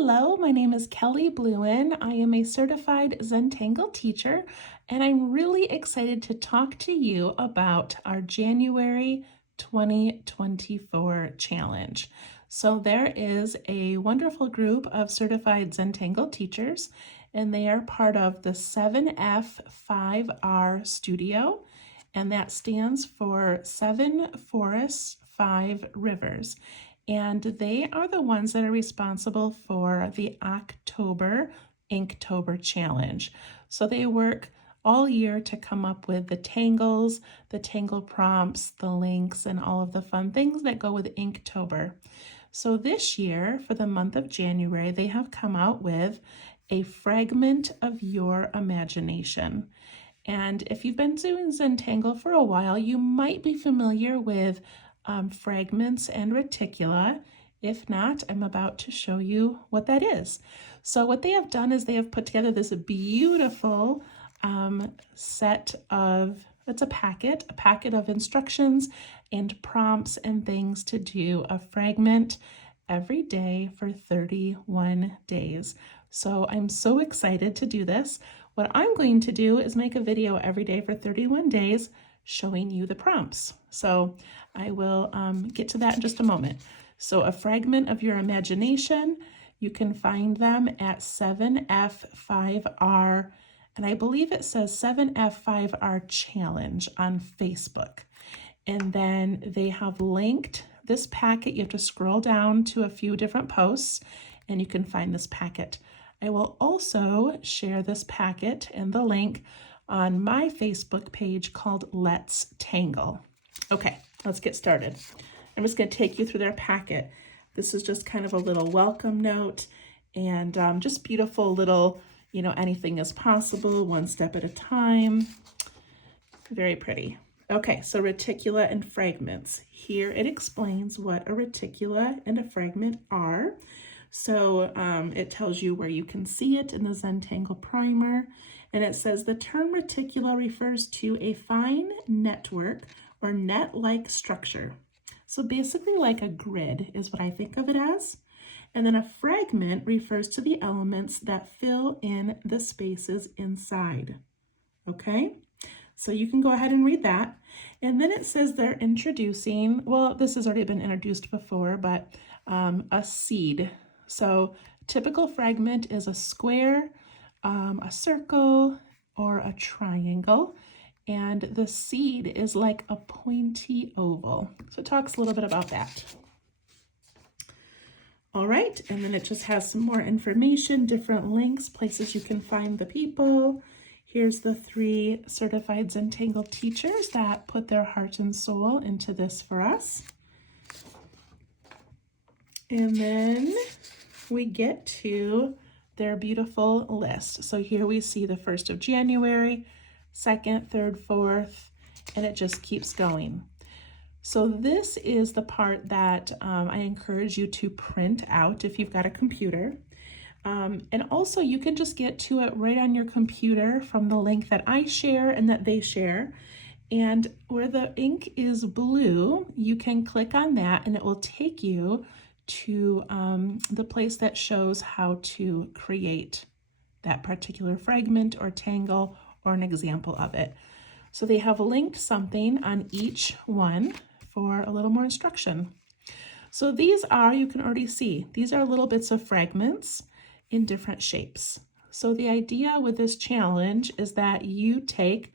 Hello, my name is Kelly Bluen. I am a certified Zentangle teacher, and I'm really excited to talk to you about our January 2024 challenge. So there is a wonderful group of certified Zentangle teachers, and they are part of the 7F5R Studio, and that stands for 7 Forests, 5 Rivers. And they are the ones that are responsible for the October Inktober challenge. So they work all year to come up with the tangles, the tangle prompts, the links, and all of the fun things that go with Inktober. So this year, for the month of January, they have come out with a fragment of your imagination. And if you've been doing Zentangle for a while, you might be familiar with fragments and reticula. If not, I'm about to show you what that is. So what they have done is they have put together this beautiful set of, it's a packet of instructions and prompts and things to do a fragment every day for 31 days. So I'm so excited to do this. What I'm going to do is make a video every day for 31 days showing you the prompts. So I will get to that in just a moment. So a fragment of your imagination, you can find them at 7F5R, and I believe it says 7F5R Challenge on Facebook. And then they have linked this packet. You have to scroll down to a few different posts and you can find this packet. I will also share this packet and the link on my Facebook page called Let's Tangle. Okay, let's get started. I'm just going to take you through their packet. This is just kind of a little welcome note and just beautiful little, anything is possible, one step at a time. Very pretty. Okay, so reticula and fragments. Here it explains what a reticula and a fragment are. So it tells you where you can see it in the Zentangle primer. And it says the term reticula refers to a fine network or net-like structure. So basically like a grid is what I think of it as. And then a fragment refers to the elements that fill in the spaces inside. Okay, so you can go ahead and read that. And then it says they're introducing, well, this has already been introduced before, but a seed. So typical fragment is a square, a circle, or a triangle, and the seed is like a pointy oval. So it talks a little bit about that. All right, and then it just has some more information, different links, places you can find the people. Here's the 3 certified Zentangle teachers that put their heart and soul into this for us. And then we get to their beautiful list. So here we see the 1st of January, 2nd, 3rd, 4th, and it just keeps going. So this is the part that I encourage you to print out if you've got a computer. And also you can just get to it right on your computer from the link that I share and that they share. And where the ink is blue, you can click on that and it will take you to the place that shows how to create that particular fragment or tangle or an example of it. So they have linked something on each one for a little more instruction. So these are, you can already see, these are little bits of fragments in different shapes. So the idea with this challenge is that you take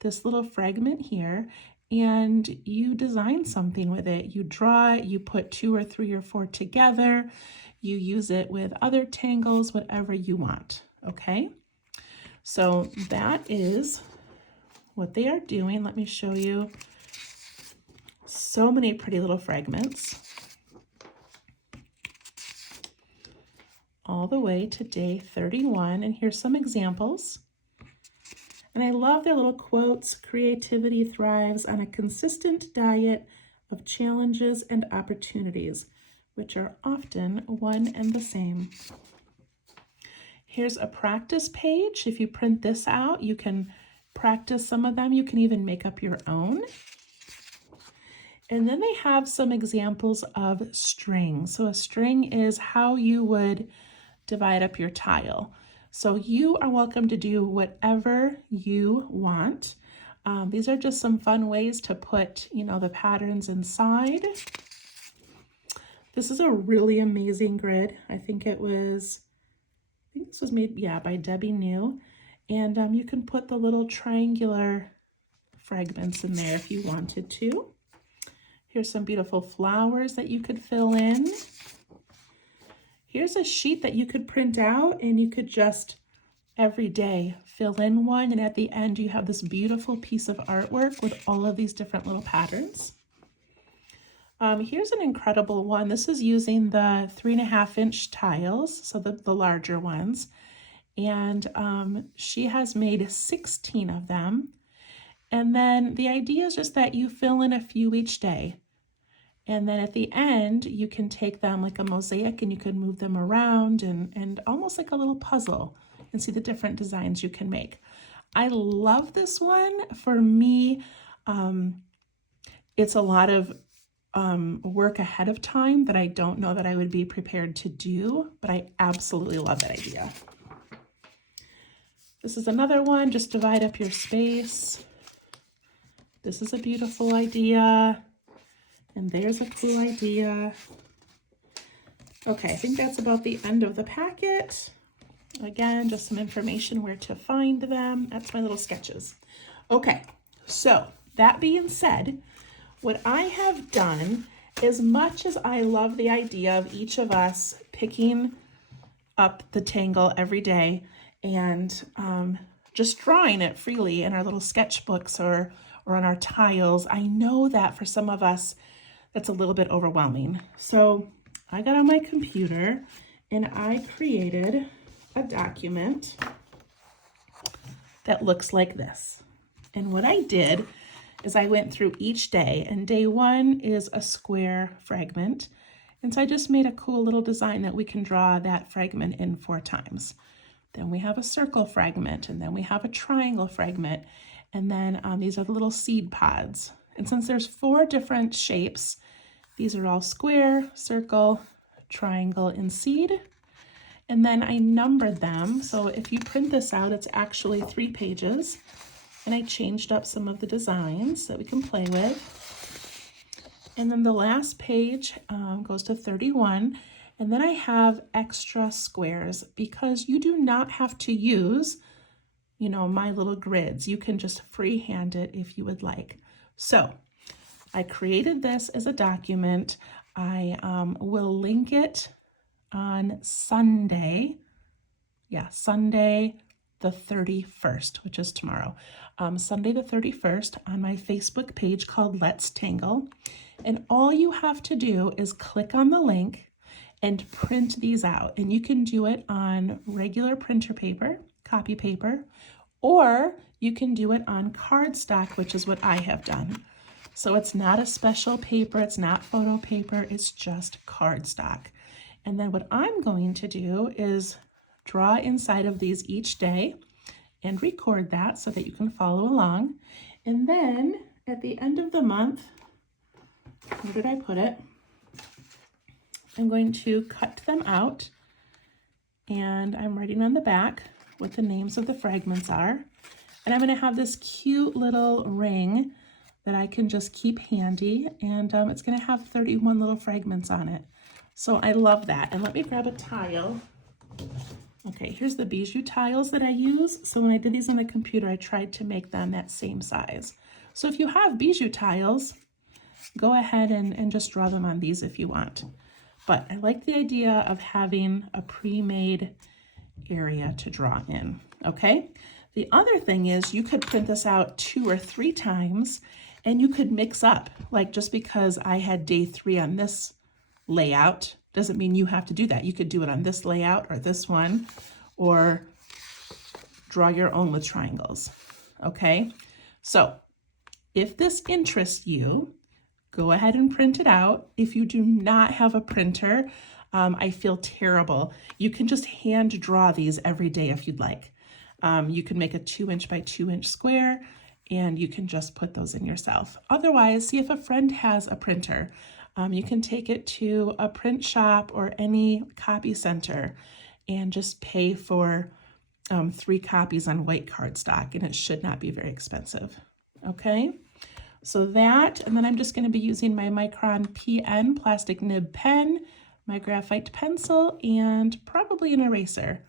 this little fragment here and you design something with it. You draw it, you put 2 or 3 or 4 together, you use it with other tangles, whatever you want, okay? So that is what they are doing. Let me show you. So many pretty little fragments. All the way to day 31, and here's some examples. And I love their little quotes. Creativity thrives on a consistent diet of challenges and opportunities, which are often one and the same. Here's a practice page. If you print this out, you can practice some of them. You can even make up your own. And then they have some examples of strings. So a string is how you would divide up your tile. So you are welcome to do whatever you want. These are just some fun ways to put, the patterns inside. This is a really amazing grid. I think this was made, by Debbie New. And you can put the little triangular fragments in there if you wanted to. Here's some beautiful flowers that you could fill in. Here's a sheet that you could print out, and you could just every day fill in one, and at the end you have this beautiful piece of artwork with all of these different little patterns. Here's an incredible one. This is using the 3.5-inch tiles, so the larger ones, and she has made 16 of them. And then the idea is just that you fill in a few each day. And then at the end, you can take them like a mosaic and you can move them around and almost like a little puzzle and see the different designs you can make. I love this one. For me, it's a lot of work ahead of time that I don't know that I would be prepared to do, but I absolutely love that idea. This is another one, just divide up your space. This is a beautiful idea. And there's a cool idea. Okay, I think that's about the end of the packet. Again, just some information where to find them. That's my little sketches. Okay, so that being said, what I have done, as much as I love the idea of each of us picking up the tangle every day and just drawing it freely in our little sketchbooks or on our tiles, I know that for some of us, that's a little bit overwhelming. So I got on my computer and I created a document that looks like this. And what I did is I went through each day, and day one is a square fragment. And so I just made a cool little design that we can draw that fragment in 4 times. Then we have a circle fragment, and then we have a triangle fragment. And then these are the little seed pods. And since there's 4 different shapes, these are all square, circle, triangle, and seed. And then I numbered them. So if you print this out, it's actually 3 pages. And I changed up some of the designs that we can play with. And then the last page goes to 31. And then I have extra squares because you do not have to use, my little grids. You can just freehand it if you would like. So I created this as a document. I will link it on Sunday. Sunday the 31st, which is tomorrow. Sunday the 31st on my Facebook page called Let's Tangle. And all you have to do is click on the link and print these out. And you can do it on regular printer paper, copy paper, or you can do it on cardstock, which is what I have done. So it's not a special paper, it's not photo paper, it's just cardstock. And then what I'm going to do is draw inside of these each day and record that so that you can follow along. And then at the end of the month, where did I put it? I'm going to cut them out, and I'm writing on the back what the names of the fragments are. And I'm going to have this cute little ring that I can just keep handy, and it's going to have 31 little fragments on it. So I love that. And let me grab a tile. Okay, here's the bijou tiles that I use. So when I did these on the computer, I tried to make them that same size. So if you have bijou tiles, go ahead and just draw them on these if you want. But I like the idea of having a pre-made area to draw in, okay? The other thing is you could print this out 2 or 3 times, and you could mix up. Like, just because I had day 3 on this layout doesn't mean you have to do that. You could do it on this layout or this one, or draw your own with triangles, okay? So if this interests you, go ahead and print it out. If you do not have a printer, I feel terrible. You can just hand draw these every day if you'd like. You can make a 2-inch by 2-inch square, and you can just put those in yourself. Otherwise, see if a friend has a printer. You can take it to a print shop or any copy center and just pay for 3 copies on white cardstock, and it should not be very expensive. Okay, so that, and then I'm just going to be using my Micron PN plastic nib pen, my graphite pencil, and probably an eraser.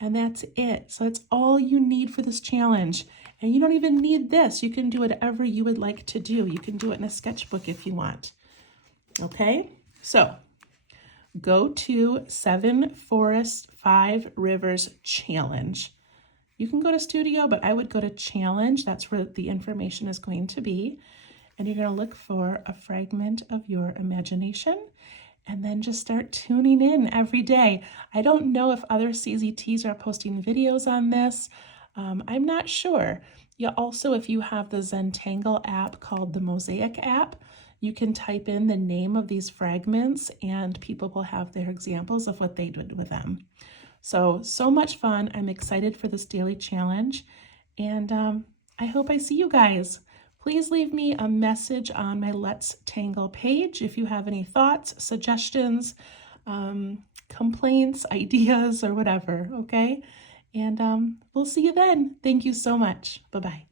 And that's it. So that's all you need for this challenge. And you don't even need this. You can do whatever you would like to do. You can do it in a sketchbook if you want. Okay, so go to 7 Forests, 5 Rivers Challenge. You can go to Studio, but I would go to Challenge. That's where the information is going to be. And you're going to look for a fragment of your imagination, and then just start tuning in every day. I don't know if other CZTs are posting videos on this. I'm not sure. You also, if you have the Zentangle app called the Mosaic app, you can type in the name of these fragments and people will have their examples of what they did with them. So much fun. I'm excited for this daily challenge, and I hope I see you guys. Please leave me a message on my Let's Tangle page if you have any thoughts, suggestions, complaints, ideas, or whatever, okay? And we'll see you then. Thank you so much. Bye-bye.